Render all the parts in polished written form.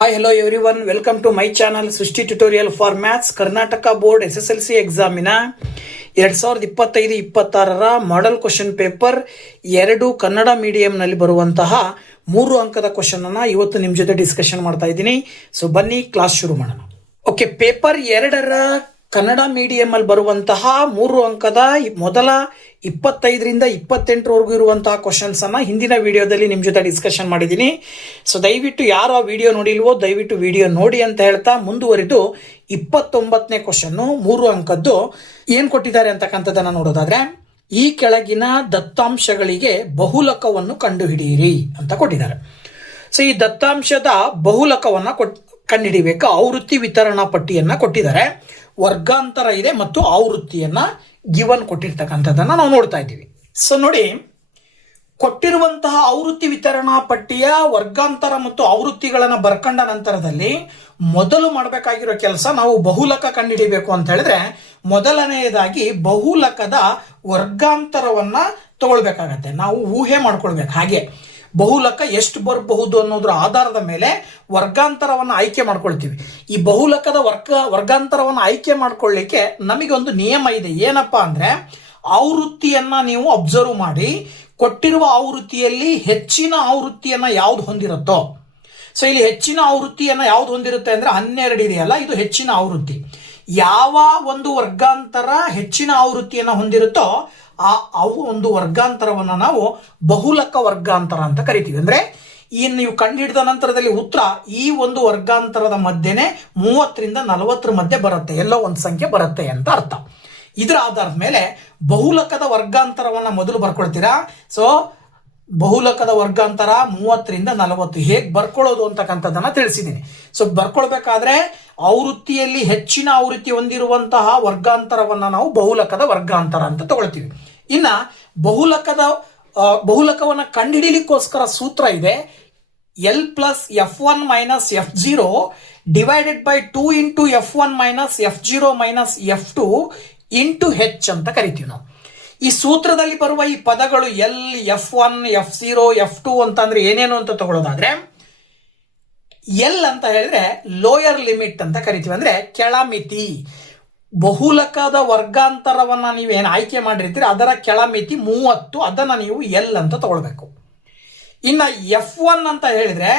Hi, hello everyone. Welcome to my channel Srishti Tutorial for Maths. Karnataka board SSLC ಎಕ್ಸಾಮಿನ 2025-26ರ model question paper 2 Kannada ಮೀಡಿಯಂನಲ್ಲಿ ಬರುವಂತಹ 3 ಅಂಕದ question ಅನ್ನ ಇವತ್ತು ನಿಮ್ಮ ಜೊತೆ ಡಿಸ್ಕಷನ್ ಮಾಡ್ತಾ ಇದ್ದೀನಿ. ಸೊ ಬನ್ನಿ ಕ್ಲಾಸ್ ಶುರು ಮಾಡೋಣ. ಓಕೆ, ಪೇಪರ್ 2ರ ಕನ್ನಡ ಮೀಡಿಯಂ ಅಲ್ಲಿ ಬರುವಂತಹ 3 ಅಂಕದ ಮೊದಲ 25ರಿಂದ 28ರವರೆಗೂ ಇರುವಂತಹ ಕ್ವಶನ್ಸ್ ಅನ್ನ ಹಿಂದಿನ ವಿಡಿಯೋದಲ್ಲಿ ನಿಮ್ ಜೊತೆ ಡಿಸ್ಕಷನ್ ಮಾಡಿದ್ದೀನಿ. ಸೊ ದಯವಿಟ್ಟು ಯಾರು ಆ ವಿಡಿಯೋ ನೋಡಿಲ್ವೋ ದಯವಿಟ್ಟು ವಿಡಿಯೋ ನೋಡಿ ಅಂತ ಹೇಳ್ತಾ ಮುಂದುವರಿದು 29ನೇ ಕ್ವಶನ್ 3 ಅಂಕದ್ದು ಏನ್ ಕೊಟ್ಟಿದ್ದಾರೆ ಅಂತಕ್ಕಂಥದ್ದನ್ನ ನೋಡೋದಾದ್ರೆ, ಈ ಕೆಳಗಿನ ದತ್ತಾಂಶಗಳಿಗೆ ಬಹುಲಕವನ್ನು ಕಂಡುಹಿಡಿಯಿರಿ ಅಂತ ಕೊಟ್ಟಿದ್ದಾರೆ. ಸೊ ಈ ದತ್ತಾಂಶದ ಬಹುಲಕವನ್ನ ಕಂಡುಹಿಡಿಬೇಕು. ಆವೃತ್ತಿ ವಿತರಣಾ ಪಟ್ಟಿಯನ್ನ ಕೊಟ್ಟಿದ್ದಾರೆ, ವರ್ಗಾಂತರ ಇದೆ ಮತ್ತು ಆವೃತ್ತಿಯನ್ನ ಗಿವನ್ ಕೊಟ್ಟಿರ್ತಕ್ಕಂಥದ್ದನ್ನ ನಾವು ನೋಡ್ತಾ ಇದ್ದೀವಿ. ಸೊ ನೋಡಿ, ಕೊಟ್ಟಿರುವಂತಹ ಆವೃತ್ತಿ ವಿತರಣಾ ಪಟ್ಟಿಯ ವರ್ಗಾಂತರ ಮತ್ತು ಆವೃತ್ತಿಗಳನ್ನ ಬರ್ಕೊಂಡ ನಂತರದಲ್ಲಿ ಮೊದಲು ಮಾಡಬೇಕಾಗಿರೋ ಕೆಲಸ, ನಾವು ಬಹುಲಕ ಕಂಡುಹಿಡಿಬೇಕು ಅಂತ ಹೇಳಿದ್ರೆ ಮೊದಲನೆಯದಾಗಿ ಬಹುಲಕದ ವರ್ಗಾಂತರವನ್ನ ತಗೊಳ್ಬೇಕಾಗತ್ತೆ. ನಾವು ಊಹೆ ಮಾಡ್ಕೊಳ್ಬೇಕು. ಹಾಗೆ ಬಹುಲಕ ಎಷ್ಟು ಬರಬಹುದು ಅನ್ನೋದ್ರ ಆಧಾರದ ಮೇಲೆ ವರ್ಗಾಂತರವನ್ನು ಆಯ್ಕೆ ಮಾಡ್ಕೊಳ್ತೀವಿ. ಈ ಬಹುಲಕದ ವರ್ಗಾಂತರವನ್ನು ಆಯ್ಕೆ ಮಾಡ್ಕೊಳ್ಳಿಕ್ಕೆ ನಮಗೆ ಒಂದು ನಿಯಮ ಇದೆ. ಏನಪ್ಪಾ ಅಂದ್ರೆ, ಆವೃತ್ತಿಯನ್ನ ನೀವು ಅಬ್ಸರ್ವ್ ಮಾಡಿ, ಕೊಟ್ಟಿರುವ ಆವೃತ್ತಿಯಲ್ಲಿ ಹೆಚ್ಚಿನ ಆವೃತ್ತಿಯನ್ನ ಯಾವ್ದು ಹೊಂದಿರುತ್ತೋ. ಸೊ ಇಲ್ಲಿ ಹೆಚ್ಚಿನ ಆವೃತ್ತಿಯನ್ನ ಯಾವ್ದು ಹೊಂದಿರುತ್ತೆ ಅಂದ್ರೆ 12 ಇದೆಯಲ್ಲ, ಇದು ಹೆಚ್ಚಿನ ಆವೃತ್ತಿ. ಯಾವ ಒಂದು ವರ್ಗಾಂತರ ಹೆಚ್ಚಿನ ಆವೃತ್ತಿಯನ್ನ ಹೊಂದಿರುತ್ತೋ ಅವು ಒಂದು ವರ್ಗಾಂತರವನ್ನ ನಾವು ಬಹುಲಕ ವರ್ಗಾಂತರ ಅಂತ ಕರಿತೀವಿ. ಅಂದ್ರೆ ನೀವು ಕಂಡುಹಿಡಿದ ನಂತರದಲ್ಲಿ ಉತ್ತರ ಈ ಒಂದು ವರ್ಗಾಂತರದ ಮಧ್ಯೆನೆ 30ರಿಂದ 40 ಮಧ್ಯೆ ಬರುತ್ತೆ, ಎಲ್ಲೋ ಒಂದು ಸಂಖ್ಯೆ ಬರುತ್ತೆ ಅಂತ ಅರ್ಥ. ಇದರ ಆಧಾರದ ಮೇಲೆ ಬಹುಲಕದ ವರ್ಗಾಂತರವನ್ನ ಮೊದಲು ಬರ್ಕೊಳ್ತೀರಾ. ಸೊ ಬಹುಲಕದ ವರ್ಗಾಂತರ 30ರಿಂದ 40 ಹೇಗೆ ಬರ್ಕೊಳ್ಳೋದು ಅಂತಕ್ಕಂಥದ್ದನ್ನ ತಿಳಿಸಿದ್ದೀನಿ. ಸೊ ಬರ್ಕೊಳ್ಬೇಕಾದ್ರೆ ಆವೃತ್ತಿಯಲ್ಲಿ ಹೆಚ್ಚಿನ ಆವೃತ್ತಿ ಹೊಂದಿರುವಂತಹ ವರ್ಗಾಂತರವನ್ನ ನಾವು ಬಹುಲಕದ ವರ್ಗಾಂತರ ಅಂತ ತಗೊಳ್ತೀವಿ. ಇನ್ನ ಬಹುಲಕವನ್ನ ಕಂಡುಹಿಡಿಯಲಿಕ್ಕೋಸ್ಕರ ಸೂತ್ರ ಇದೆ, L+F1 - F0 divided by 2 into F1 - F0 - F2 into H ಅಂತ ಕರಿತೀವಿ ನಾವು. ಈ ಸೂತ್ರದಲ್ಲಿ ಬರುವ ಈ ಪದಗಳು L, F1, F0, F2 ಅಂತಂದ್ರೆ ಏನೇನು ಅಂತ ತಗೊಳ್ಳೋದಾದ್ರೆ, L ಅಂತ ಹೇಳಿದ್ರೆ ಲೋಯರ್ ಲಿಮಿಟ್ ಅಂತ ಕರಿತೀವಿ, ಅಂದ್ರೆ ಕೆಳಮಿತಿ. ಬಹುಲಕದ ವರ್ಗಾಂತರವನ್ನ ನೀವೇನು ಆಯ್ಕೆ ಮಾಡಿರ್ತೀರಿ ಅದರ ಕೆಳಮಿತಿ 30, ಅದನ್ನ ನೀವು L ಅಂತ ತಗೊಳ್ಬೇಕು. ಇನ್ನ F1 ಅಂತ ಹೇಳಿದ್ರೆ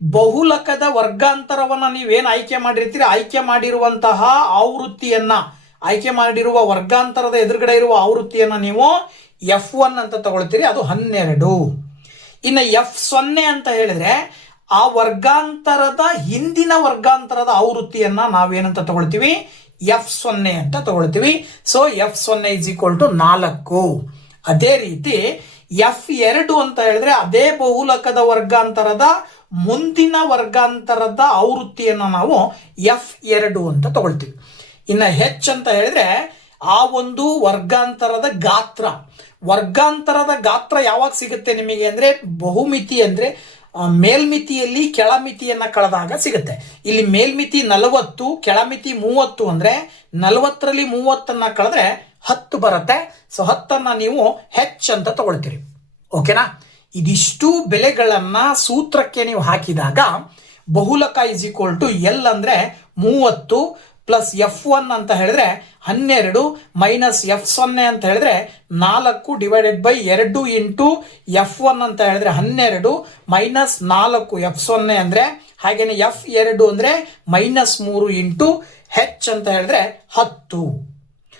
ಬಹುಲಕದ ವರ್ಗಾಂತರವನ್ನ ನೀವೇನು ಆಯ್ಕೆ ಮಾಡಿರ್ತೀರಿ, ಆಯ್ಕೆ ಮಾಡಿರುವಂತಹ ಆವೃತ್ತಿಯನ್ನ, ಆಯ್ಕೆ ಮಾಡಿರುವ ವರ್ಗಾಂತರದ ಎದುರುಗಡೆ ಇರುವ ಆವೃತ್ತಿಯನ್ನ ನೀವು F1 ಅಂತ ತಗೊಳ್ತೀರಿ, ಅದು 12. ಇನ್ನು F0 ಅಂತ ಹೇಳಿದ್ರೆ ಆ ವರ್ಗಾಂತರದ ಹಿಂದಿನ ವರ್ಗಾಂತರದ ಆವೃತ್ತಿಯನ್ನ ನಾವೇನಂತ ತಗೊಳ್ತೀವಿ, F0 ಅಂತ ತಗೊಳ್ತೀವಿ. So F0 = 4. ಅದೇ ರೀತಿ F2 ಅಂತ ಹೇಳಿದ್ರೆ ಅದೇ ಬಹುಲಕದ ವರ್ಗಾಂತರದ ಮುಂದಿನ ವರ್ಗಾಂತರದ ಆವೃತ್ತಿಯನ್ನ ನಾವು F2 ಅಂತ ತಗೊಳ್ತೀವಿ. ಇನ್ನ H ಅಂತ ಹೇಳಿದ್ರೆ ಆ ಒಂದು ವರ್ಗಾಂತರದ ಗಾತ್ರ. ವರ್ಗಾಂತರದ ಗಾತ್ರ ಯಾವಾಗ ಸಿಗುತ್ತೆ ನಿಮಗೆ ಅಂದ್ರೆ, ಬಹುಮಿತಿ ಅಂದ್ರೆ ಮೇಲ್ಮಿತಿಯಲ್ಲಿ ಕೆಳಮಿತಿಯನ್ನ ಕಳೆದಾಗ ಸಿಗುತ್ತೆ. ಇಲ್ಲಿ ಮೇಲ್ಮಿತಿ 40, ಕೆಳಮಿತಿ 30 ಅಂದ್ರೆ 40ರಲ್ಲಿ 30 ಕಳೆದ್ರೆ 10 ಬರುತ್ತೆ. ಸೊ 10 ನೀವು H ಅಂತ ತಗೊಳ್ತೀರಿ. ಓಕೆನಾ? ಇದಿಷ್ಟು ಬೆಲೆಗಳನ್ನ ಸೂತ್ರಕ್ಕೆ ನೀವು ಹಾಕಿದಾಗ ಬಹುಲಕ L ಅಂದ್ರೆ 30 ಪ್ಲಸ್ F1 ಅಂತ ಹೇಳಿದ್ರೆ 12 ಮೈನಸ್ F0 ಅಂತ ಹೇಳಿದ್ರೆ 4 ಡಿವೈಡೆಡ್ ಬೈ 2 ಇಂಟು F1 ಅಂತ ಹೇಳಿದ್ರೆ 12 ಮೈನಸ್ 4 F0 ಅಂದ್ರೆ, ಹಾಗೇನೆ F2 ಅಂದ್ರೆ -3 ಇಂಟು H ಅಂತ ಹೇಳಿದ್ರೆ 10.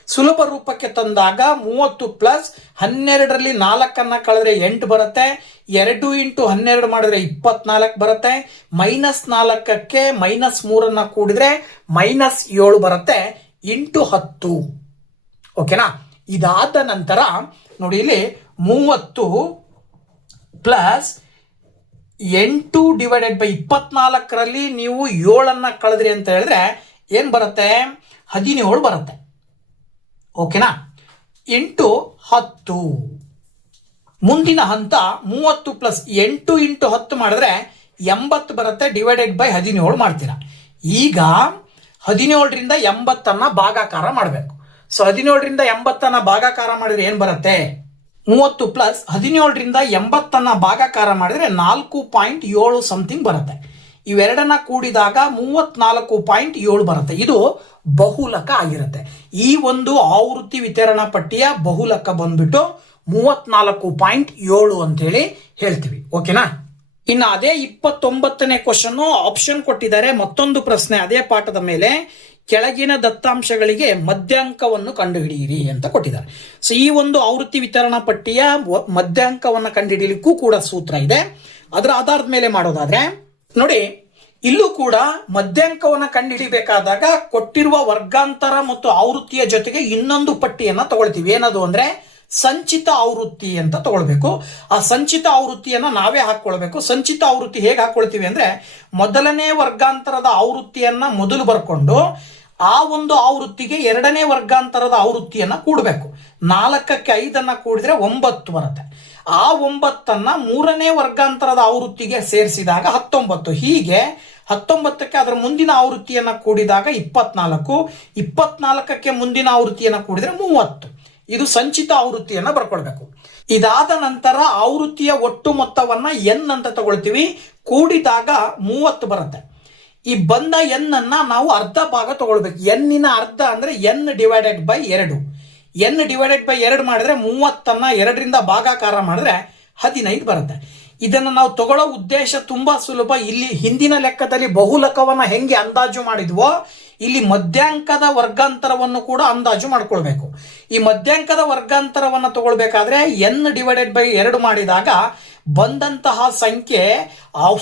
ಸುಲಭ ರೂಪಕ್ಕೆ ತಂದಾಗ 30 ಪ್ಲಸ್ 12ರಲ್ಲಿ 4 ಕಳೆದ್ರೆ 8 ಬರುತ್ತೆ. 2 ಇಂಟು 12 ಮಾಡಿದ್ರೆ 24 ಬರುತ್ತೆ. -4ಕ್ಕೆ -3 ಕೂಡಿದ್ರೆ -7 ಬರುತ್ತೆ ಇಂಟು 10. ಓಕೆನಾ? ಇದಾದ ನಂತರ ನೋಡಿ, ಇಲ್ಲಿ 30 ಪ್ಲಸ್ 8 ಡಿವೈಡೆಡ್ ಬೈ 24ರಲ್ಲಿ ನೀವು 7 ಕಳೆದ್ರಿ ಅಂತ ಹೇಳಿದ್ರೆ ಏನ್ ಬರುತ್ತೆ, 17 ಬರುತ್ತೆ. ಓಕೆನಾ? ಇಂಟು 10. ಮುಂದಿನ ಹಂತ 30 ಪ್ಲಸ್ 8 ಇಂಟು 10 ಮಾಡಿದ್ರೆ 80 ಬರುತ್ತೆ, ಡಿವೈಡೆಡ್ ಬೈ 17 ಮಾಡ್ತೀರಾ. ಈಗ 17ರಿಂದ 80 ಭಾಗಾಕಾರ ಮಾಡಬೇಕು. ಸೊ 17ರಿಂದ 80 ಭಾಗಾಕಾರ ಮಾಡಿದ್ರೆ ಏನ್ ಬರುತ್ತೆ, 30 ಪ್ಲಸ್ 17ರಿಂದ 80 ಭಾಗಾಕಾರ ಮಾಡಿದ್ರೆ 4.7 ಸಮಥಿಂಗ್ ಬರುತ್ತೆ. ಇವೆರಡನ್ನ ಕೂಡಿದಾಗ 34.7 ಬರುತ್ತೆ. ಇದು ಬಹುಲಕ ಆಗಿರುತ್ತೆ. ಈ ಒಂದು ಆವೃತ್ತಿ ವಿತರಣಾ ಪಟ್ಟಿಯ ಬಹುಲಕ ಬಂದ್ಬಿಟ್ಟು 34.7 ಅಂತ ಹೇಳಿ ಹೇಳ್ತೀವಿ. ಓಕೆನಾ? ಇನ್ನು ಅದೇ 29ನೇ ಕ್ವಶನ್ ಆಪ್ಷನ್ ಕೊಟ್ಟಿದ್ದಾರೆ. ಮತ್ತೊಂದು ಪ್ರಶ್ನೆ ಅದೇ ಪಾಠದ ಮೇಲೆ, ಕೆಳಗಿನ ದತ್ತಾಂಶಗಳಿಗೆ ಮಧ್ಯಾಂಕವನ್ನು ಕಂಡುಹಿಡಿಯಿರಿ ಅಂತ ಕೊಟ್ಟಿದ್ದಾರೆ. ಸೊ ಈ ಒಂದು ಆವೃತ್ತಿ ವಿತರಣಾ ಪಟ್ಟಿಯ ಮಧ್ಯಾಂಕವನ್ನು ಕಂಡುಹಿಡಿಯಲಿಕ್ಕೂ ಕೂಡ ಸೂತ್ರ ಇದೆ. ಅದರ ಆಧಾರದ ಮೇಲೆ ಮಾಡೋದಾದ್ರೆ ನೋಡಿ, ಇಲ್ಲೂ ಕೂಡ ಮಧ್ಯಾಂಕವನ್ನು ಕಂಡುಹಿಡಿಬೇಕಾದಾಗ ಕೊಟ್ಟಿರುವ ವರ್ಗಾಂತರ ಮತ್ತು ಆವೃತ್ತಿಯ ಜೊತೆಗೆ ಇನ್ನೊಂದು ಪಟ್ಟಿಯನ್ನ ತಗೊಳ್ತೀವಿ. ಏನದು ಅಂದ್ರೆ ಸಂಚಿತ ಆವೃತ್ತಿ ಅಂತ ತಗೊಳ್ಬೇಕು. ಆ ಸಂಚಿತ ಆವೃತ್ತಿಯನ್ನ ನಾವೇ ಹಾಕೊಳ್ಬೇಕು. ಸಂಚಿತ ಆವೃತ್ತಿ ಹೇಗೆ ಹಾಕೊಳ್ತೀವಿ ಅಂದ್ರೆ, ಮೊದಲನೇ ವರ್ಗಾಂತರದ ಆವೃತ್ತಿಯನ್ನ ಮೊದಲು ಬರ್ಕೊಂಡು ಆ ಒಂದು ಆವೃತ್ತಿಗೆ ಎರಡನೇ ವರ್ಗಾಂತರದ ಆವೃತ್ತಿಯನ್ನ ಕೂಡಬೇಕು. 4ಕ್ಕೆ 5 ಕೂಡಿದ್ರೆ 9 ಬರುತ್ತೆ. ಆ 9 ಮೂರನೇ ವರ್ಗಾಂತರದ ಆವೃತ್ತಿಗೆ ಸೇರಿಸಿದಾಗ 19. ಹೀಗೆ 19ಕ್ಕೆ ಅದರ ಮುಂದಿನ ಆವೃತ್ತಿಯನ್ನ ಕೂಡಿದಾಗ 24, 24ಕ್ಕೆ ಮುಂದಿನ ಆವೃತ್ತಿಯನ್ನ ಕೂಡಿದ್ರೆ 30. ಇದು ಸಂಚಿತ ಆವೃತ್ತಿಯನ್ನ ಬರ್ಕೊಳ್ಬೇಕು. ಇದಾದ ನಂತರ ಆವೃತ್ತಿಯ ಒಟ್ಟು ಮೊತ್ತವನ್ನ n ಅಂತ ತಗೊಳ್ತೀವಿ. ಕೂಡಿದಾಗ 30 ಬರುತ್ತೆ. ಈ ಬಂದ n ಅನ್ನ ನಾವು ಅರ್ಧ ಭಾಗ ತಗೊಳ್ಬೇಕು. n ಅರ್ಧ ಅಂದ್ರೆ n divided by 2. n divided by 2 ಮಾಡಿದ್ರೆ 30ನ್ನ 2ರಿಂದ ಭಾಗಾಕಾರ ಮಾಡಿದ್ರೆ 15 ಬರುತ್ತೆ. ಇದನ್ನು ನಾವು ತಗೊಳ್ಳೋ ಉದ್ದೇಶ ತುಂಬಾ ಸುಲಭ. ಇಲ್ಲಿ ಹಿಂದಿನ ಲೆಕ್ಕದಲ್ಲಿ ಬಹುಲಕವನ್ನ ಹೆಂಗೆ ಅಂದಾಜು ಮಾಡಿದ್ವೋ, ಇಲ್ಲಿ ಮಧ್ಯಾಂಕದ ವರ್ಗಾಂತರವನ್ನು ಕೂಡ ಅಂದಾಜು ಮಾಡ್ಕೊಳ್ಬೇಕು. ಈ ಮಧ್ಯಾಂಕದ ವರ್ಗಾಂತರವನ್ನು ತಗೊಳ್ಬೇಕಾದ್ರೆ n ಡಿವೈಡೆಡ್ ಬೈ 2 ಮಾಡಿದಾಗ ಬಂದಂತಹ ಸಂಖ್ಯೆ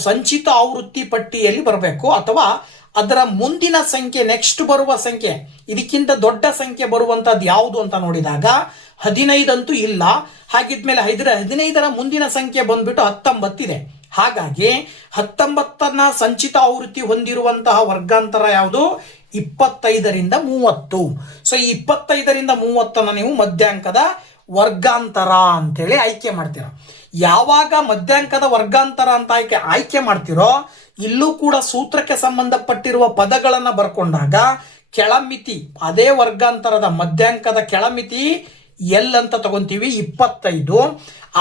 ಸಂಚಿತ ಆವೃತ್ತಿ ಪಟ್ಟಿಯಲ್ಲಿ ಬರಬೇಕು, ಅಥವಾ ಅದರ ಮುಂದಿನ ಸಂಖ್ಯೆ, ನೆಕ್ಸ್ಟ್ ಬರುವ ಸಂಖ್ಯೆ, ಇದಕ್ಕಿಂತ ದೊಡ್ಡ ಸಂಖ್ಯೆ ಬರುವಂತದ್ದು ಯಾವುದು ಅಂತ ನೋಡಿದಾಗ 15 ಅಂತೂ ಇಲ್ಲ. ಹಾಗಿದ್ಮೇಲೆ 15ರ ಮುಂದಿನ ಸಂಖ್ಯೆ ಬಂದ್ಬಿಟ್ಟು 19 ಇದೆ. ಹಾಗಾಗಿ 19ನ್ನ ಸಂಚಿತ ಆವೃತ್ತಿ ಹೊಂದಿರುವಂತಹ ವರ್ಗಾಂತರ ಯಾವುದು? 25ರಿಂದ 30. ಸೊ ಈ 25ರಿಂದ 30ನ್ನ ನೀವು ಮಧ್ಯಾಂಕದ ವರ್ಗಾಂತರ ಅಂತೇಳಿ ಆಯ್ಕೆ ಮಾಡ್ತೀರಾ. ಯಾವಾಗ ಮಧ್ಯಾಂಕದ ವರ್ಗಾಂತರ ಅಂತ ಆಯ್ಕೆ ಮಾಡ್ತಿರೋ, ಇಲ್ಲೂ ಕೂಡ ಸೂತ್ರಕ್ಕೆ ಸಂಬಂಧಪಟ್ಟಿರುವ ಪದಗಳನ್ನ ಬರ್ಕೊಂಡಾಗ ಕೆಳಮಿತಿ, ಅದೇ ವರ್ಗಾಂತರದ ಮಧ್ಯಾಂಕದ ಕೆಳಮಿತಿ ಎಲ್ ಅಂತ ತಗೊಂತೀವಿ 25.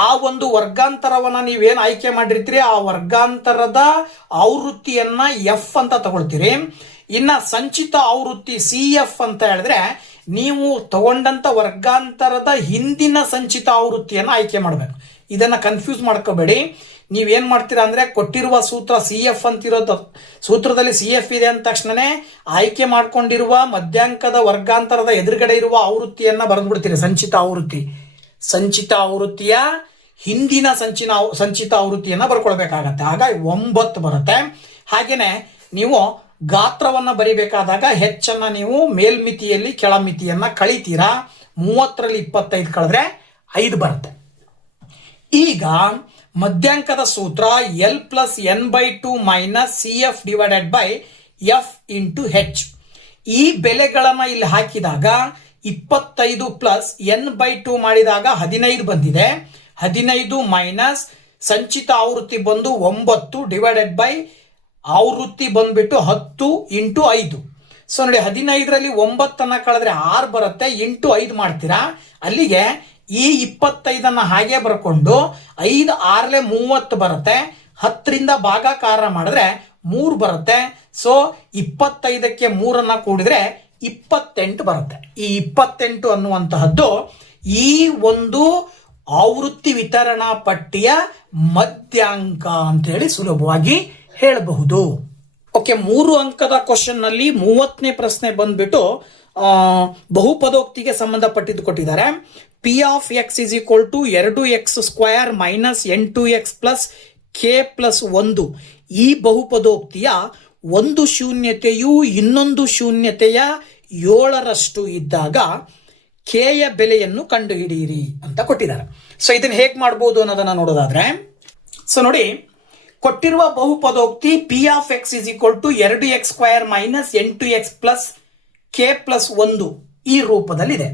ಆ ಒಂದು ವರ್ಗಾಂತರವನ್ನ ನೀವೇನು ಆಯ್ಕೆ ಮಾಡಿರ್ತೀರಿ ಆ ವರ್ಗಾಂತರದ ಆವೃತ್ತಿಯನ್ನ ಎಫ್ ಅಂತ ತಗೊಳ್ತೀರಿ. ಇನ್ನ ಸಂಚಿತ ಆವೃತ್ತಿ ಸಿ ಎಫ್ ಅಂತ ಹೇಳಿದ್ರೆ ನೀವು ತಗೊಂಡಂತ ವರ್ಗಾಂತರದ ಹಿಂದಿನ ಸಂಚಿತ ಆವೃತ್ತಿಯನ್ನು ಆಯ್ಕೆ ಮಾಡಬೇಕು. ಇದನ್ನ ಕನ್ಫ್ಯೂಸ್ ಮಾಡ್ಕೋಬೇಡಿ. ನೀವೇನ್ ಮಾಡ್ತೀರಾ ಅಂದ್ರೆ, ಕೊಟ್ಟಿರುವ ಸೂತ್ರ ಸಿ ಎಫ್ ಅಂತಿರೋದು, ಸೂತ್ರದಲ್ಲಿ ಸಿ ಎಫ್ ಇದೆ ಅಂದ ತಕ್ಷಣನೇ ಆಯ್ಕೆ ಮಾಡ್ಕೊಂಡಿರುವ ಮಧ್ಯಾಂಕದ ವರ್ಗಾಂತರದ ಎದುರುಗಡೆ ಇರುವ ಆವೃತ್ತಿಯನ್ನ ಬರೆದು ಬಿಡ್ತೀರಿ. ಸಂಚಿತ ಆವೃತ್ತಿಯ ಹಿಂದಿನ ಸಂಚಿತ ಆವೃತ್ತಿಯನ್ನ ಬರ್ಕೊಳ್ಬೇಕಾಗತ್ತೆ. ಹಾಗಾಗಿ 9 ಬರುತ್ತೆ. ಹಾಗೇನೆ ನೀವು ಗಾತ್ರವನ್ನ ಬರಿಬೇಕಾದಾಗ ಹೆಚ್ಚನ್ನ ನೀವು ಮೇಲ್ಮಿತಿಯಲ್ಲಿ ಕೆಳಮಿತಿಯನ್ನ ಕಳಿತೀರಾ. 30ರಲ್ಲಿ 25 ಕಳೆದ್ರೆ 5 ಬರುತ್ತೆ. ಈಗ ಮಧ್ಯಾಂಕದ ಸೂತ್ರ L plus n/2 minus C F divided by F into H. ಈ ಬೆಲೆಗಳನ್ನ ಇಲ್ಲಿ ಹಾಕಿದಾಗ 25 ಪ್ಲಸ್ n/2 ಮಾಡಿದಾಗ 15 ಬಂದಿದೆ. 15 ಮೈನಸ್ ಸಂಚಿತ ಆವೃತ್ತಿ ಬಂದು 9 ಡಿವೈಡೆಡ್ ಬೈ ಆವೃತ್ತಿ ಬಂದ್ಬಿಟ್ಟು 10 ಇಂಟು 5. ಸೊ ನೋಡಿ, 15ರಲ್ಲಿ 9 ಕಳೆದ್ರೆ 6 ಬರುತ್ತೆ. ಇಂಟು 5 ಮಾಡ್ತೀರಾ. ಅಲ್ಲಿಗೆ ಈ 25 ಹಾಗೆ ಬರ್ಕೊಂಡು 5 6ಲೆ 30 ಬರುತ್ತೆ. 10ರಿಂದ ಭಾಗಾಕಾರ ಮಾಡಿದ್ರೆ 3 ಬರುತ್ತೆ. ಸೊ 25ಕ್ಕೆ 3 ಕೂಡಿದ್ರೆ 28 ಬರುತ್ತೆ. ಈ 28 ಅನ್ನುವಂತಹದ್ದು ಈ ಒಂದು ಆವೃತ್ತಿ ವಿತರಣಾ ಪಟ್ಟಿಯ ಮಧ್ಯಾಂಕ ಅಂತ ಹೇಳಿ ಸುಲಭವಾಗಿ ಹೇಳಬಹುದು. ಓಕೆ, 3 ಅಂಕದ ಕ್ವಶನ್ ನಲ್ಲಿ 30ನೇ ಪ್ರಶ್ನೆ ಬಂದ್ಬಿಟ್ಟು ಬಹುಪದೋಕ್ತಿಗೆ ಸಂಬಂಧಪಟ್ಟಿದ್ದು ಕೊಟ್ಟಿದ್ದಾರೆ. P of X is equal to 2x² minus n2x plus k plus 1. ಈ ಬಹುಪದೋಕ್ತಿಯ ಒಂದು ಶೂನ್ಯತೆಯು ಇನ್ನೊಂದು ಶೂನ್ಯತೆಯ 7ರಷ್ಟು ಇದ್ದಾಗ k ಯ ಬೆಲೆಯನ್ನು ಕಂಡುಹಿಡಿಯಿರಿ ಅಂತ ಕೊಟ್ಟಿದ್ದಾರೆ. ಸೊ ಇದನ್ನ ಹೇಗೆ ಮಾಡಬಹುದು ಅನ್ನೋದನ್ನ ನೋಡೋದಾದ್ರೆ, ಸೊ ನೋಡಿ, ಕೊಟ್ಟಿರುವ ಬಹುಪದೋಕ್ತಿ P of X is equal to 2x² minus n2x plus k plus 1 ಈ ರೂಪದಲ್ಲಿದೆ.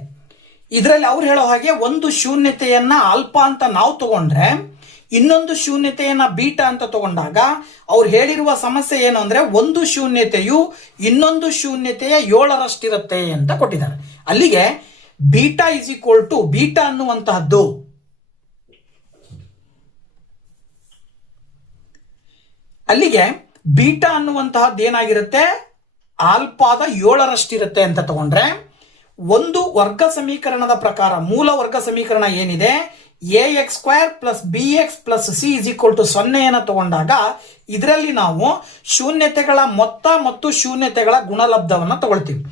ಇದರಲ್ಲಿ ಅವ್ರು ಹೇಳೋ ಹಾಗೆ ಒಂದು ಶೂನ್ಯತೆಯನ್ನ ಆಲ್ಫಾ ಅಂತ ನಾವು ತಗೊಂಡ್ರೆ, ಇನ್ನೊಂದು ಶೂನ್ಯತೆಯನ್ನ ಬೀಟಾ ಅಂತ ತಗೊಂಡಾಗ ಅವ್ರು ಹೇಳಿರುವ ಸಮಸ್ಯೆ ಏನು ಅಂದ್ರೆ, ಒಂದು ಶೂನ್ಯತೆಯು ಇನ್ನೊಂದು ಶೂನ್ಯತೆಯ 7ರಷ್ಟಿರುತ್ತೆ ಅಂತ ಕೊಟ್ಟಿದ್ದಾರೆ. ಅಲ್ಲಿಗೆ beta is equal to, beta ಅನ್ನುವಂತಹದ್ದು ಅಲ್ಲಿಗೆ ಬೀಟಾ ಅನ್ನುವಂತಹದ್ದು ಏನಾಗಿರುತ್ತೆ, ಆಲ್ಫಾದ 7ರಷ್ಟಿರುತ್ತೆ ಅಂತ ತಗೊಂಡ್ರೆ, ಒಂದು ವರ್ಗ ಸಮೀಕರಣದ ಪ್ರಕಾರ ಮೂಲ ವರ್ಗ ಸಮೀಕರಣ ಏನಿದೆ, ax² + bx + c = 0 ತಗೊಂಡಾಗ ಇದರಲ್ಲಿ ನಾವು ಶೂನ್ಯತೆಗಳ ಮೊತ್ತ ಮತ್ತು ಶೂನ್ಯತೆಗಳ ಗುಣಲಬ್ಧವನ್ನ ತಗೊಳ್ತೀವಿ.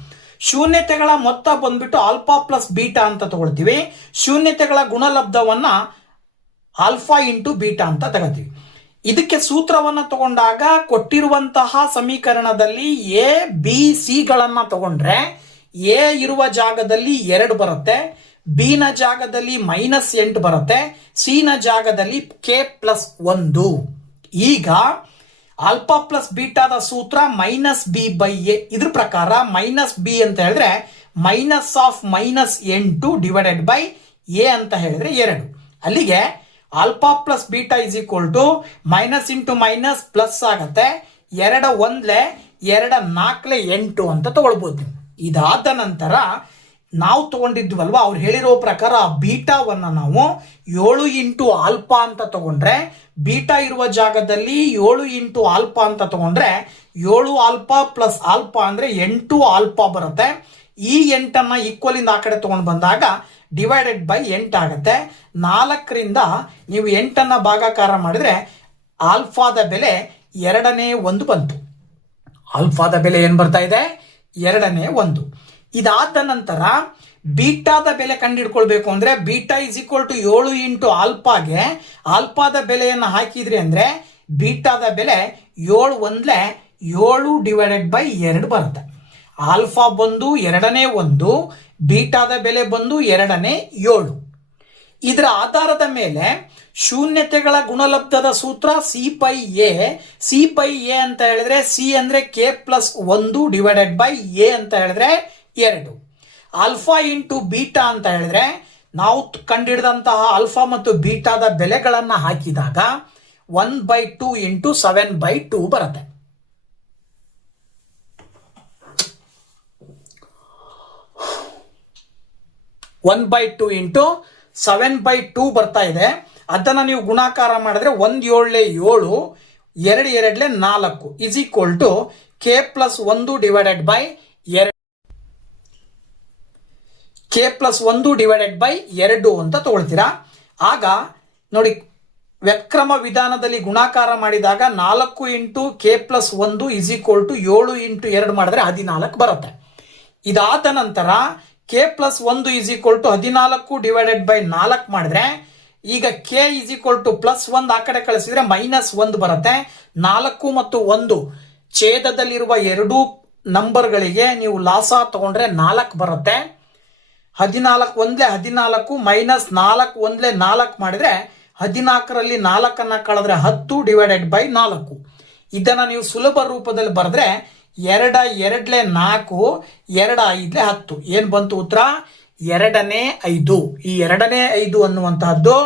ಶೂನ್ಯತೆಗಳ ಮೊತ್ತ ಬಂದ್ಬಿಟ್ಟು ಆಲ್ಫಾ ಪ್ಲಸ್ ಬೀಟಾ ಅಂತ ತಗೊಳ್ತೀವಿ. ಶೂನ್ಯತೆಗಳ ಗುಣಲಬ್ಧವನ್ನ ಆಲ್ಫಾ ಇಂಟು ಬೀಟಾ ಅಂತ ತಗೋತೀವಿ. ಇದಕ್ಕೆ ಸೂತ್ರವನ್ನ ತಗೊಂಡಾಗ ಕೊಟ್ಟಿರುವಂತಹ ಸಮೀಕರಣದಲ್ಲಿ ಎ ಬಿ ಸಿ ಗಳನ್ನ ತಗೊಂಡ್ರೆ ಎ ಇರುವ ಜಾಗದಲ್ಲಿ 2 ಬರುತ್ತೆ, ಬಿ ನ ಜಾಗದಲ್ಲಿ -8 ಬರುತ್ತೆ, ಸಿ ನ ಜಾಗದಲ್ಲಿ k+1. ಈಗ ಆಲ್ಫಾ ಪ್ಲಸ್ ಬೀಟಾದ ಸೂತ್ರ -b/a. ಇದ್ರ ಪ್ರಕಾರ -b ಅಂತ ಹೇಳಿದ್ರೆ -8 ಡಿವೈಡೆಡ್ ಬೈ a ಅಂತ ಹೇಳಿದ್ರೆ 2. ಅಲ್ಲಿಗೆ ಆಲ್ಫಾ ಪ್ಲಸ್ ಬೀಟಾ = -× ಪ್ಲಸ್ ಆಗತ್ತೆ. 2 1 2 4 8 ಅಂತ ತಗೊಳ್ಬಹುದು. ಇದಾದ ನಂತರ ನಾವು ತಗೊಂಡಿದ್ವಲ್ವಾ, ಅವ್ರು ಹೇಳಿರೋ ಪ್ರಕಾರ ಬೀಟಾವನ್ನ ನಾವು 7 ಇಂಟು ಆಲ್ಫಾ ಅಂತ ತಗೊಂಡ್ರೆ, ಬೀಟಾ ಇರುವ ಜಾಗದಲ್ಲಿ 7 ಇಂಟು ಆಲ್ಫಾ ಅಂತ ತಗೊಂಡ್ರೆ 7 ಆಲ್ಫಾ ಪ್ಲಸ್ ಆಲ್ಫಾ ಅಂದ್ರೆ 8 ಆಲ್ಫಾ ಬರುತ್ತೆ. ಈ 8ಅನ್ನ ಈಕ್ವಲಿಂದ ಆ ಕಡೆ ತಗೊಂಡು ಬಂದಾಗ ಡಿವೈಡೆಡ್ ಬೈ 8 ಆಗುತ್ತೆ. 4ರಿಂದ ನೀವು 8ಅನ್ನ ಭಾಗಾಕಾರ ಮಾಡಿದ್ರೆ ಆಲ್ಫಾದ ಬೆಲೆ 2ನೇ 1 ಬಂತು. ಆಲ್ಫಾದ ಬೆಲೆ ಏನ್ ಬರ್ತಾ ಇದೆ, 2ನೇ 1. ಇದಾದ ನಂತರ ಬೀಟಾದ ಬೆಲೆ ಕಂಡುಹಿಡ್ಕೊಳ್ಬೇಕು ಅಂದ್ರೆ ಬೀಟಾ = 7 ಇಂಟು ಆಲ್ಫಾಗೆ ಆಲ್ಫಾದ ಬೆಲೆಯನ್ನು ಹಾಕಿದ್ರಿ ಅಂದ್ರೆ ಬೀಟಾದ ಬೆಲೆ 7 1 7 ಡಿವೈಡೆಡ್ ಬೈ 2 ಬರುತ್ತೆ. ಆಲ್ಫಾ ಬಂದು 2ನೇ 1, ಬೀಟಾದ ಬೆಲೆ ಬಂದು 2ನೇ 7. ಇದರ ಆಧಾರದ ಮೇಲೆ ಶೂನ್ಯತೆಗಳ ಗುಣಲಬ್ಧದ ಸೂತ್ರ c/a. c/a ಅಂತ ಹೇಳಿದ್ರೆ ಸಿ ಅಂದ್ರೆ k+1 ಡಿವೈಡೆಡ್ ಬೈ a ಅಂತ ಹೇಳಿದ್ರೆ 2. ಆಲ್ಫಾ ಇಂಟು ಬೀಟಾ ಅಂತ ಹೇಳಿದ್ರೆ ನಾವು ಕಂಡುಹಿಡಿದಂತಹ ಆಲ್ಫಾ ಮತ್ತು ಬೀಟಾದ ಬೆಲೆಗಳನ್ನ ಹಾಕಿದಾಗ 1/2 ಇಂಟು 7/2 ಬರುತ್ತೆ. ಒನ್ ಬೈ ಟು ಇಂಟು 7/2 ಬರ್ತಾ ಇದೆ. ಅದನ್ನ ನೀವು ಗುಣಾಕಾರ ಮಾಡಿದ್ರೆ 1 7 7 2 2 4 = k+1 divided by 2 k+1 divided by 2 ಅಂತ ತಗೊಳ್ತೀರಾ. ಆಗ ನೋಡಿ, ವ್ಯಕ್ರಮ ವಿಧಾನದಲ್ಲಿ ಗುಣಾಕಾರ ಮಾಡಿದಾಗ 4 ಇಂಟು k+1 = 7 ಇಂಟು 2 ಮಾಡಿದ್ರೆ 14 ಬರುತ್ತೆ. ಇದಾದ ನಂತರ k+1 = 14 ಡಿವೈಡೆಡ್ ಬೈ 4 ಮಾಡಿದ್ರೆ ಈಗ k +1 ಆ ಕಡೆ ಕಳಿಸಿದ್ರೆ -1 ಬರುತ್ತೆ. 4 ಮತ್ತು 1 ಛೇದದಲ್ಲಿರುವ 2 ನಂಬರ್ಗಳಿಗೆ ನೀವು ಲಾಸ ತಗೊಂಡ್ರೆ 4 ಬರುತ್ತೆ. 14 1 14 -4 1 4 ಮಾಡಿದ್ರೆ 14ರಲ್ಲಿ 4ಅನ್ನ ಕಳೆದ್ರೆ 10 ಡಿವೈಡೆಡ್ ಬೈ 4. ಇದನ್ನ ನೀವು ಸುಲಭ ರೂಪದಲ್ಲಿ ಬರೆದ್ರೆ 2 2 4 2 5 10. ಏನ್ ಬಂತು ಉತ್ತರ? 2ನೇ 5. ಈ 2ನೇ 5 ಅನ್ನುವಂತಹದ್ದು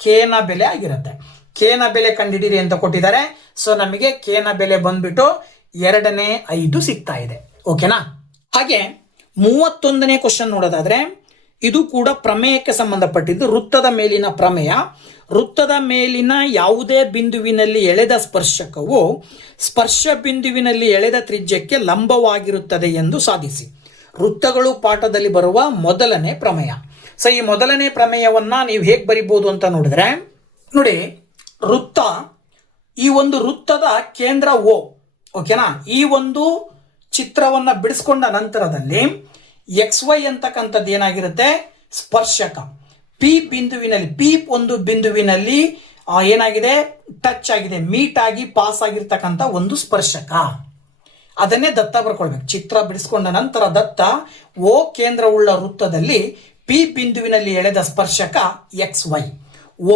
ಕೆ ನ ಬೆಲೆ ಆಗಿರುತ್ತೆ. ಕೆ ನ ಬೆಲೆ ಕಂಡಿಡಿರಿ ಅಂತ ಕೊಟ್ಟಿದ್ದಾರೆ. ಸೊ ನಮಗೆ ಕೆ ನ ಬೆಲೆ ಬಂದ್ಬಿಟ್ಟು 2ನೇ 5 ಸಿಗ್ತಾ ಇದೆ. ಓಕೆನಾ? ಹಾಗೆ 31ನೇ ಕ್ವಶನ್ ನೋಡೋದಾದ್ರೆ ಇದು ಕೂಡ ಪ್ರಮೇಯಕ್ಕೆ ಸಂಬಂಧಪಟ್ಟಿದ್ದು. ವೃತ್ತದ ಮೇಲಿನ ಪ್ರಮೇಯ. ವೃತ್ತದ ಮೇಲಿನ ಯಾವುದೇ ಬಿಂದುವಿನಲ್ಲಿ ಎಳೆದ ಸ್ಪರ್ಶಕವು ಸ್ಪರ್ಶ ಬಿಂದುವಿನಲ್ಲಿ ಎಳೆದ ತ್ರಿಜ್ಯಕ್ಕೆ ಲಂಬವಾಗಿರುತ್ತದೆ ಎಂದು ಸಾಧಿಸಿ. ವೃತ್ತಗಳು ಪಾಠದಲ್ಲಿ ಬರುವ ಮೊದಲನೇ ಪ್ರಮೇಯ. ಸೊ ಈ ಮೊದಲನೇ ಪ್ರಮೇಯವನ್ನ ನೀವು ಹೇಗೆ ಬರಿಬಹುದು ಅಂತ ನೋಡಿದ್ರೆ, ನೋಡಿ, ವೃತ್ತ, ಈ ಒಂದು ವೃತ್ತದ ಕೇಂದ್ರ O. ಓಕೆನಾ? ಈ ಒಂದು ಚಿತ್ರವನ್ನ ಬಿಡಿಸ್ಕೊಂಡ ನಂತರದಲ್ಲಿ XY ಅಂತಕ್ಕಂಥದ್ದು ಏನಾಗಿರುತ್ತೆ? ಸ್ಪರ್ಶಕ. ಪಿ ಬಿಂದುವಿನಲ್ಲಿ, ಪಿ ಒಂದು ಬಿಂದುವಿನಲ್ಲಿ ಏನಾಗಿದೆ? ಟಚ್ ಆಗಿದೆ, ಮೀಟ್ ಆಗಿ ಪಾಸ್ ಆಗಿರ್ತಕ್ಕಂಥ ಒಂದು ಸ್ಪರ್ಶಕ. ಅದನ್ನೇ ದತ್ತ ಬರ್ಕೊಳ್ಬೇಕು. ಚಿತ್ರ ಬಿಡಿಸ್ಕೊಂಡ ನಂತರ ದತ್ತ O ಕೇಂದ್ರವುಳ್ಳ ವೃತ್ತದಲ್ಲಿ ಪಿ ಬಿಂದುವಿನಲ್ಲಿ ಎಳೆದ ಸ್ಪರ್ಶಕ XY.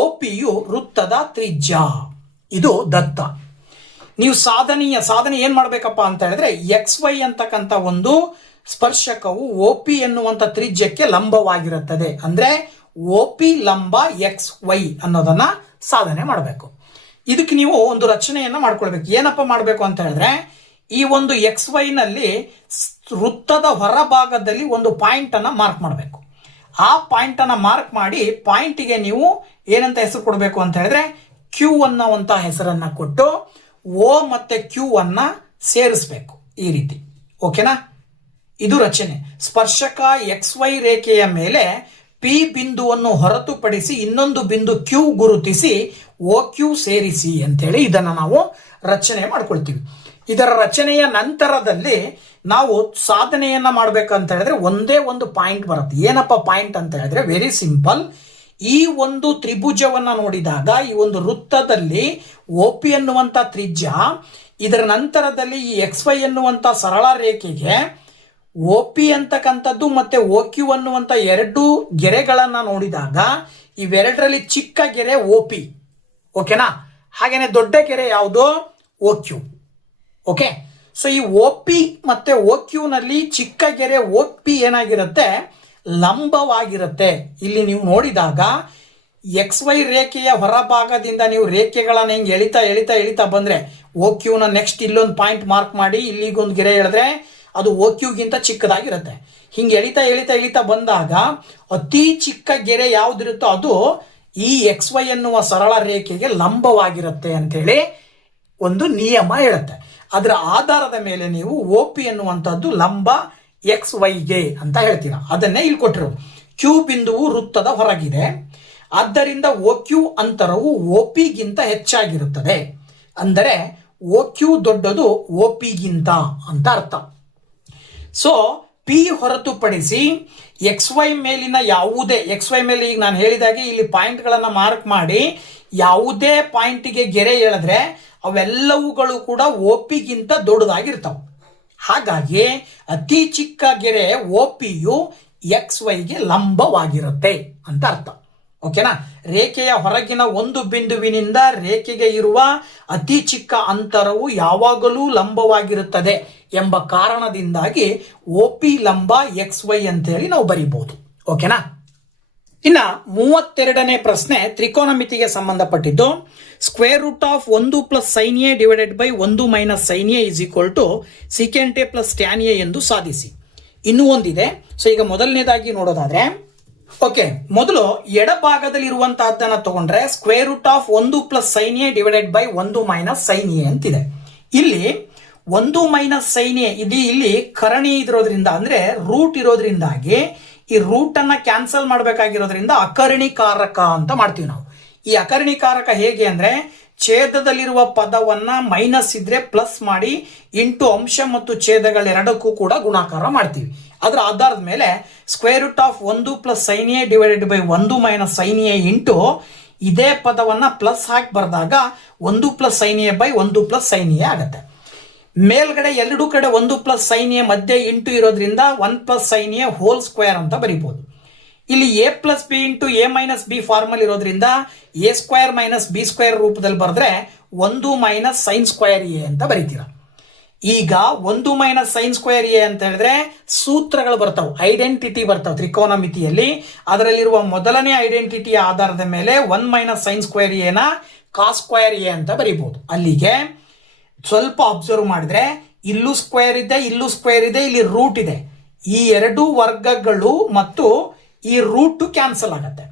OPಯು ವೃತ್ತದ ತ್ರಿಜ್ಯ. ಇದು ದತ್ತ. ನೀವು ಸಾಧನೆ ಏನ್ ಮಾಡ್ಬೇಕಪ್ಪ ಅಂತ ಹೇಳಿದ್ರೆ, XY ಅಂತಕ್ಕಂಥ ಒಂದು ಸ್ಪರ್ಶಕವು OP ಎನ್ನುವಂತ ತ್ರಿಜ್ಯಕ್ಕೆ ಲಂಬವಾಗಿರುತ್ತದೆ. ಅಂದ್ರೆ OP ಲಂಬ XY ಅನ್ನೋದನ್ನ ಸಾಧನೆ ಮಾಡಬೇಕು. ಇದಕ್ಕೆ ನೀವು ಒಂದು ರಚನೆಯನ್ನ ಮಾಡ್ಕೊಳ್ಬೇಕು. ಏನಪ್ಪ ಮಾಡಬೇಕು ಅಂತ ಹೇಳಿದ್ರೆ, ಈ ಒಂದು XY ನಲ್ಲಿ ವೃತ್ತದ ಹೊರಭಾಗದಲ್ಲಿ ಒಂದು ಪಾಯಿಂಟ್ ಅನ್ನ ಮಾರ್ಕ್ ಮಾಡಬೇಕು. ಆ ಪಾಯಿಂಟ್ ಅನ್ನ ಮಾರ್ಕ್ ಮಾಡಿ ಪಾಯಿಂಟ್ಗೆ ನೀವು ಏನಂತ ಹೆಸರು ಕೊಡಬೇಕು ಅಂತ ಹೇಳಿದ್ರೆ Q ಅನ್ನುವಂತ ಹೆಸರನ್ನ ಕೊಟ್ಟು ಓ ಮತ್ತೆ ಕ್ಯೂ ಅನ್ನ ಸೇರಿಸ್ಬೇಕು ಈ ರೀತಿ. ಓಕೆನಾ? ಇದು ರಚನೆ. ಸ್ಪರ್ಶಕ ಎಕ್ಸ್ ವೈ ರೇಖೆಯ ಮೇಲೆ ಪಿ ಬಿಂದುವನ್ನು ಹೊರತುಪಡಿಸಿ ಇನ್ನೊಂದು ಬಿಂದು ಕ್ಯೂ ಗುರುತಿಸಿ ಓ ಕ್ಯೂ ಸೇರಿಸಿ ಅಂತೇಳಿ ಇದನ್ನು ನಾವು ರಚನೆ ಮಾಡ್ಕೊಳ್ತೀವಿ. ಇದರ ರಚನೆಯ ನಂತರದಲ್ಲಿ ನಾವು ಸಾಧನೆಯನ್ನ ಮಾಡ್ಬೇಕಂತ ಹೇಳಿದ್ರೆ ಒಂದೇ ಒಂದು ಪಾಯಿಂಟ್ ಬರುತ್ತೆ. ಏನಪ್ಪ ಪಾಯಿಂಟ್ ಅಂತ ಹೇಳಿದ್ರೆ ವೆರಿ ಸಿಂಪಲ್. ಈ ಒಂದು ತ್ರಿಭುಜವನ್ನ ನೋಡಿದಾಗ ಈ ಒಂದು ವೃತ್ತದಲ್ಲಿ ಒ ಪಿ ಅನ್ನುವಂಥ ತ್ರಿಜ್ಯ, ಇದರ ನಂತರದಲ್ಲಿ ಈ ಎಕ್ಸ್ ವೈ ಅನ್ನುವಂಥ ಸರಳ ರೇಖೆಗೆ ಒ ಪಿ ಅಂತಕ್ಕಂಥದ್ದು ಮತ್ತೆ ಓ ಕ್ಯೂ ಅನ್ನುವಂಥ ಎರಡು ಗೆರೆಗಳನ್ನ ನೋಡಿದಾಗ ಇವೆರಡರಲ್ಲಿ ಚಿಕ್ಕ ಗೆರೆ ಒ ಪಿ. ಓಕೆನಾ? ಹಾಗೇನೆ ದೊಡ್ಡ ಗೆರೆ ಯಾವುದು? O Q. ಓಕೆ, ಸೊ ಈ ಒ ಪಿ ಮತ್ತೆ ಓ ಕ್ಯೂ ನಲ್ಲಿ ಚಿಕ್ಕ ಗೆರೆ ಒ ಪಿ ಏನಾಗಿರುತ್ತೆ? ಲಂಬವಾಗಿರುತ್ತೆ. ಇಲ್ಲಿ ನೀವು ನೋಡಿದಾಗ ಎಕ್ಸ್ ವೈ ರೇಖೆಯ ಹೊರಭಾಗದಿಂದ ನೀವು ರೇಖೆಗಳನ್ನು ಹೆಂಗೆ ಎಳಿತಾ ಎಳಿತಾ ಎಳಿತಾ ಬಂದ್ರೆ ಓ ಕ್ಯೂನ ನೆಕ್ಸ್ಟ್ ಇಲ್ಲೊಂದು ಪಾಯಿಂಟ್ ಮಾರ್ಕ್ ಮಾಡಿ ಇಲ್ಲಿಗೊಂದು ಗೆರೆ ಎಳೆದ್ರೆ ಅದು ಓ ಕ್ಯೂಗಿಂತ ಚಿಕ್ಕದಾಗಿರುತ್ತೆ. ಹಿಂಗೆ ಎಳಿತಾ ಎಳಿತಾ ಎಳಿತಾ ಬಂದಾಗ ಅತಿ ಚಿಕ್ಕ ಗೆರೆ ಯಾವ್ದಿರುತ್ತೋ ಅದು ಈ ಎಕ್ಸ್ ವೈ ಎನ್ನುವ ಸರಳ ರೇಖೆಗೆ ಲಂಬವಾಗಿರುತ್ತೆ ಅಂತೇಳಿ ಒಂದು ನಿಯಮ ಹೇಳುತ್ತೆ. ಅದರ ಆಧಾರದ ಮೇಲೆ ನೀವು ಒ ಪಿ ಎನ್ನುವಂಥದ್ದು ಲಂಬ ಎಕ್ಸ್ ವೈಗೆ ಅಂತ ಹೇಳ್ತೀರಾ. ಅದನ್ನೇ ಇಲ್ಲಿ ಕೊಟ್ಟಿರೋದು. ಕ್ಯೂ ಬಿಂದುವು ವೃತ್ತದ ಹೊರಗಿದೆ, ಆದ್ದರಿಂದ ಒ ಕ್ಯೂ ಅಂತರವು ಒ ಪಿಗಿಂತ ಹೆಚ್ಚಾಗಿರುತ್ತದೆ. ಅಂದರೆ ಒ ಕ್ಯೂ ದೊಡ್ಡದು ಒ ಪಿಗಿಂತ ಅಂತ ಅರ್ಥ. ಸೊ ಪಿ ಹೊರತುಪಡಿಸಿ ಎಕ್ಸ್ ವೈ ಮೇಲಿನ ಯಾವುದೇ ಎಕ್ಸ್ ವೈ ಮೇಲೆ ಈಗ ನಾನು ಹೇಳಿದಾಗೆ ಇಲ್ಲಿ ಪಾಯಿಂಟ್ಗಳನ್ನ ಮಾರ್ಕ್ ಮಾಡಿ ಯಾವುದೇ ಪಾಯಿಂಟಿಗೆ ಗೆರೆ ಎಳೆದ್ರೆ ಅವೆಲ್ಲವುಗಳು ಕೂಡ ಒ ಪಿಗಿಂತ ದೊಡ್ಡದಾಗಿರ್ತಾವೆ. ಹಾಗಾಗಿ ಅತಿ ಚಿಕ್ಕ ಗೆರೆ ಒ ಪಿಯು ಎಕ್ಸ್ ವೈಗೆ ಲಂಬವಾಗಿರುತ್ತೆ ಅಂತ ಅರ್ಥ. ಓಕೆನಾ? ರೇಖೆಯ ಹೊರಗಿನ ಒಂದು ಬಿಂದುವಿನಿಂದ ರೇಖೆಗೆ ಇರುವ ಅತಿ ಚಿಕ್ಕ ಅಂತರವು ಯಾವಾಗಲೂ ಲಂಬವಾಗಿರುತ್ತದೆ ಎಂಬ ಕಾರಣದಿಂದಾಗಿ ಒ ಪಿ ಲಂಬ ಎಕ್ಸ್ ವೈ ಅಂತೇಳಿ ನಾವು ಬರೀಬಹುದು. ಓಕೆನಾ? ಇನ್ನ 32ನೇ ಪ್ರಶ್ನೆ ತ್ರಿಕೋನಮಿತಿಗೆ ಸಂಬಂಧಪಟ್ಟಿದ್ದು. Square root of 1 plus sine A divided by 1 minus sine A is equal to secant A plus tan A ಎಂದು ಸಾಧಿಸಿ. ಇನ್ನೂ ಒಂದಿದೆ. ಸೊ ಈಗ ಮೊದಲನೇದಾಗಿ ನೋಡೋದಾದ್ರೆ, ಓಕೆ, ಮೊದಲು ಎಡಭಾಗದಲ್ಲಿ ಇರುವಂತಹದ್ದನ್ನ ತಗೊಂಡ್ರೆ square root of 1 plus sine A divided by 1 minus sine A ಅಂತಿದೆ. ಇಲ್ಲಿ 1 ಮೈನಸ್ ಸೈನ್ ಎ ಇದು ಇಲ್ಲಿ ಕರಣಿ ಇರೋದ್ರಿಂದ ಅಂದ್ರೆ ರೂಟ್ ಇರೋದ್ರಿಂದಾಗಿ ಈ ರೂಟ್ ಅನ್ನ ಕ್ಯಾನ್ಸಲ್ ಮಾಡಬೇಕಾಗಿರೋದ್ರಿಂದ ಅಕರ್ಣಿಕಾರಕ ಅಂತ ಮಾಡ್ತೀವಿ ನಾವು. ಈ ಅಕರ್ಣಿಕಾರಕ ಹೇಗೆ ಅಂದ್ರೆ ಛೇದದಲ್ಲಿರುವ ಪದವನ್ನ ಮೈನಸ್ ಇದ್ರೆ ಪ್ಲಸ್ ಮಾಡಿ ಇಂಟು ಅಂಶ ಮತ್ತು ಛೇದಗಳೆರಡಕ್ಕೂ ಕೂಡ ಗುಣಾಕಾರ ಮಾಡ್ತೀವಿ. ಅದರ ಆಧಾರದ ಮೇಲೆ square root of 1 plus sine A divided by 1 minus sine A into ಇದೇ ಪದವನ್ನ ಪ್ಲಸ್ ಹಾಕಿ ಬರೆದಾಗ 1 plus sine A by 1 plus sine A ಆಗುತ್ತೆ. ಮೇಲ್ಗಡೆ ಎರಡು ಕಡೆ 1 ಪ್ಲಸ್ ಸೈನ್ ಎ ಮಧ್ಯೆ ಇಂಟು ಇರೋದ್ರಿಂದ 1 plus sine A whole square ಅಂತ ಬರೀಬಹುದು. ಇಲ್ಲಿ A plus B into A minus B formula ಇರೋದ್ರಿಂದ A square minus B square ರೂಪದಲ್ಲಿ ಬರೆದ್ರೆ 1 ಮೈನಸ್ ಸೈನ್ ಸ್ಕ್ವೇರ್ ಎ ಅಂತ ಬರೀತೀರ. ಈಗ 1 ಮೈನಸ್ ಸೈನ್ ಸ್ಕ್ವೇರ್ ಎ ಅಂತ ಹೇಳಿದ್ರೆ ಸೂತ್ರಗಳು ಬರ್ತಾವೆ, ಐಡೆಂಟಿಟಿ ಬರ್ತಾವೆ ತ್ರಿಕೋನಮಿತಿಯಲ್ಲಿ. ಅದರಲ್ಲಿರುವ ಮೊದಲನೇ ಐಡೆಂಟಿಟಿಯ ಆಧಾರದ ಮೇಲೆ 1 ಮೈನಸ್ ಸೈನ್ ಸ್ಕ್ವೇರ್ ಎನ ಕಾಸ್ ಸ್ಕ್ವೇರ್ ಎ ಅಂತ ಬರೀಬಹುದು. ಅಲ್ಲಿಗೆ ಸ್ವಲ್ಪ ಅಬ್ಸರ್ವ್ ಮಾಡಿದ್ರೆ ಇಲ್ಲೂ ಸ್ಕ್ವೇರ್ ಇದೆ, ಇಲ್ಲೂ ಸ್ಕ್ವೇರ್ ಇದೆ, ಇಲ್ಲಿ ರೂಟ್ ಇದೆ. ಈ ಎರಡು ವರ್ಗಗಳು ಮತ್ತು ಈ ರೂಟ್ ಕ್ಯಾನ್ಸಲ್ ಆಗುತ್ತೆ.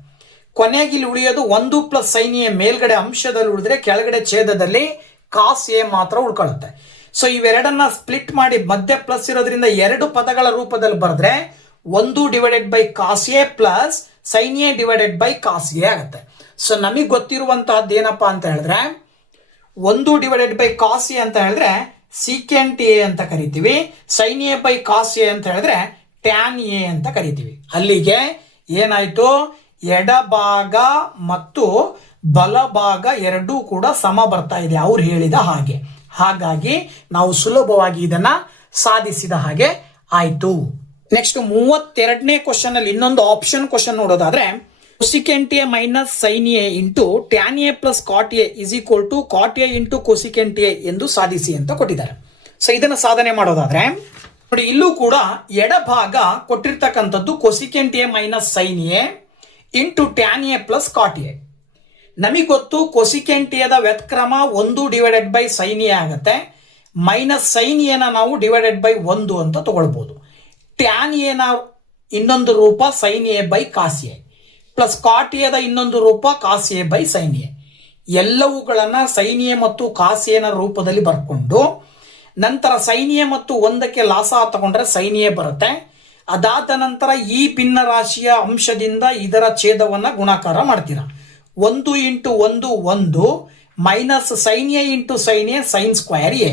ಕೊನೆಗೆ ಇಲ್ಲಿ ಉಳಿಯೋದು 1 ಪ್ಲಸ್ ಸೈನ್ ಎ ಮೇಲ್ಗಡೆ ಅಂಶದಲ್ಲಿ ಉಳಿದ್ರೆ ಕೆಳಗಡೆ ಛೇದದಲ್ಲಿ ಕಾಸ್ ಎ ಮಾತ್ರ ಉಳ್ಕೊಳ್ಳುತ್ತೆ. ಸೊ ಇವೆರಡನ್ನ ಸ್ಪ್ಲಿಟ್ ಮಾಡಿ ಮಧ್ಯೆ ಪ್ಲಸ್ ಇರೋದ್ರಿಂದ ಎರಡು ಪದಗಳ ರೂಪದಲ್ಲಿ ಬರೆದ್ರೆ 1 divided by cos A plus sine A divided by cos A ಆಗುತ್ತೆ. ಸೊ ನಮಗೆ ಗೊತ್ತಿರುವಂತಹದ್ದು ಏನಪ್ಪಾ ಅಂತ ಹೇಳಿದ್ರೆ 1 ಡಿವೈಡೆಡ್ ಬೈ ಕಾಸ್ ಎ ಅಂತ ಹೇಳಿದ್ರೆ ಸೀಕೆಂಟ್ ಎ ಅಂತ ಕರಿತೀವಿ, sine A by cos A ಅಂತ ಹೇಳಿದ್ರೆ ಟ್ಯಾನ್ ಎ ಅಂತ ಕರಿತೀವಿ. ಅಲ್ಲಿಗೆ ಏನಾಯ್ತು, ಎಡಭಾಗ ಮತ್ತು ಬಲಭಾಗ ಎರಡೂ ಕೂಡ ಸಮ ಬರ್ತಾ ಇದೆ ಅವ್ರು ಹೇಳಿದ ಹಾಗೆ. ಹಾಗಾಗಿ ನಾವು ಸುಲಭವಾಗಿ ಇದನ್ನ ಸಾಧಿಸಿದ ಹಾಗೆ ಆಯ್ತು. ನೆಕ್ಸ್ಟ್ 32ನೇ ಕ್ವಶನ್ ಅಲ್ಲಿ ಇನ್ನೊಂದು ಆಪ್ಷನ್ ಕ್ವಶನ್ ನೋಡೋದಾದ್ರೆ cosecant A minus sine A into tan A plus cot A is equal to cot A into cosecant A ಎಂದು ಸಾಧಿಸಿ ಅಂತ ಕೊಟ್ಟಿದ್ದಾರೆ. ಸೊ ಇದನ್ನ ಸಾಧನೆ ಮಾಡೋದಾದ್ರೆ ನೋಡಿ, ಇಲ್ಲೂ ಕೂಡ ಎಡಭಾಗ ಕೊಟ್ಟಿರ್ತಕ್ಕಂಥದ್ದು cosecant A minus sine A into tan A plus cot A. ನಮಗೆ ಗೊತ್ತು ಕೊಸಿಕೆಂಟ್ ಎದ ವ್ಯತ್ಕ್ರಮ 1 ಡಿವೈಡೆಡ್ ಬೈ ಸೈನ್ ಎ ಆಗುತ್ತೆ. ಮೈನಸ್ ಸೈನ್ ಎನ ನಾವು ಡಿವೈಡೆಡ್ ಬೈ 1 ಅಂತ ತಗೊಳ್ಬಹುದು. ಟ್ಯಾನ್ ಎನ ಇನ್ನೊಂದು ರೂಪ sine A by cos A plus cot ಎದ ಇನ್ನೊಂದು ರೂಪ cos A by sine A. ಎಲ್ಲವುಗಳನ್ನ ಸೈನ್ ಎ ಮತ್ತು ಕಾಸ್ ಎ ನ ರೂಪದಲ್ಲಿ ಬರ್ಕೊಂಡು ನಂತರ ಸೈನ್ ಎ ಮತ್ತು 1ಕ್ಕೆ ಲಾಸ ತಗೊಂಡ್ರೆ ಸೈನ್ ಎ ಬರುತ್ತೆ. ಅದಾದ ನಂತರ ಈ ಭಿನ್ನ ರಾಶಿಯ ಅಂಶದಿಂದ ಇದರ ಛೇದವನ್ನ ಗುಣಾಕಾರ ಮಾಡ್ತೀರಾ. 1 into 1 1 minus sine A into sine A sine square A.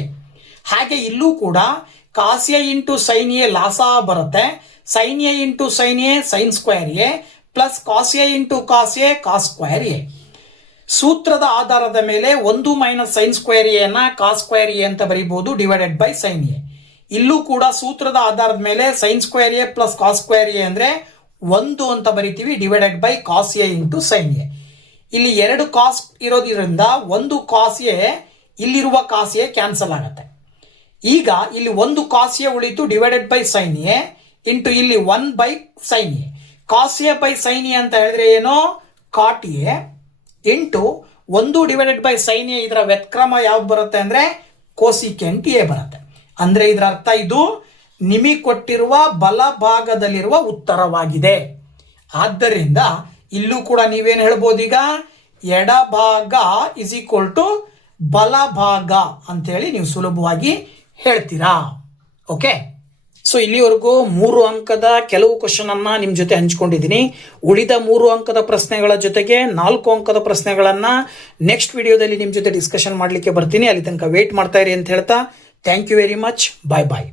ಹಾಗೆ ಇಲ್ಲೂ ಕೂಡ cos A into sine A ಲಾಸ ಬರುತ್ತೆ. Sine A into sine A sine square A plus cos A into cos A cos square A. ಸೂತ್ರದ ಆಧಾರದ ಮೇಲೆ 1 minus sign square A ನ ಕಾಸ್ square A ಅಂತ ಬರೀಬಹುದು ಡಿವೈಡೆಡ್ ಬೈ ಸೈನ್ ಎ. ಇಲ್ಲೂ ಕೂಡ ಸೂತ್ರದ ಆಧಾರದ ಮೇಲೆ sine square A plus cos square A ಅಂದ್ರೆ 1 ಅಂತ ಬರಿತೀವಿ divided by cos A into sine A. ಇಲ್ಲಿ 2 ಕಾಸ್ ಇರೋದ್ರಿಂದ 1 ಕಾಸ್ ಎ ಇಲ್ಲಿರುವ ಕಾಸ್ ಎ ಕ್ಯಾನ್ಸಲ್ ಆಗುತ್ತೆ. ಈಗ ಇಲ್ಲಿ 1 ಕಾಸ್ ಎ ಉಳಿತು divided by sine A into ಇಲ್ಲಿ 1 by sine A. Cos A by sine A ಅಂತ ಹೇಳಿದ್ರೆ ಏನೋ cot A into 1 divided by sine A. ಇದರ ವ್ಯತ್ಕ್ರಮ ಯಾವ್ದು ಬರುತ್ತೆ ಅಂದ್ರೆ ಕೋಸಿಕೆಂಟ್ ಎ ಬರುತ್ತೆ. ಅಂದ್ರೆ ಇದರ ಅರ್ಥ ಇದು ನಿಮಗೆ ಕೊಟ್ಟಿರುವ ಬಲಭಾಗದಲ್ಲಿರುವ ಉತ್ತರವಾಗಿದೆ. ಆದ್ದರಿಂದ ಇಲ್ಲೂ ಕೂಡ ನೀವೇನು ಹೇಳ್ಬೋದು, ಈಗ ಎಡಭಾಗ ಇಸ್ ಈಕ್ವಲ್ ಟು ಬಲಭಾಗ ಅಂತೇಳಿ ನೀವು ಸುಲಭವಾಗಿ ಹೇಳ್ತೀರಾ. ಓಕೆ, ಸೊ ಇಲ್ಲಿವರೆಗೂ 3 ಅಂಕದ ಕೆಲವು ಕ್ವಶನ್ ಅನ್ನ ನಿಮ್ ಜೊತೆ ಹಂಚ್ಕೊಂಡಿದ್ದೀನಿ. ಉಳಿದ 3 ಅಂಕದ ಪ್ರಶ್ನೆಗಳ ಜೊತೆಗೆ 4 ಅಂಕದ ಪ್ರಶ್ನೆಗಳನ್ನ ನೆಕ್ಸ್ಟ್ ವಿಡಿಯೋದಲ್ಲಿ ನಿಮ್ ಜೊತೆ ಡಿಸ್ಕಷನ್ ಮಾಡ್ಲಿಕ್ಕೆ ಬರ್ತೀನಿ. ಅಲ್ಲಿ ತನಕ ವೇಟ್ ಮಾಡ್ತಾ ಇರಿ ಅಂತ ಹೇಳ್ತಾ thank you very much. Bye bye.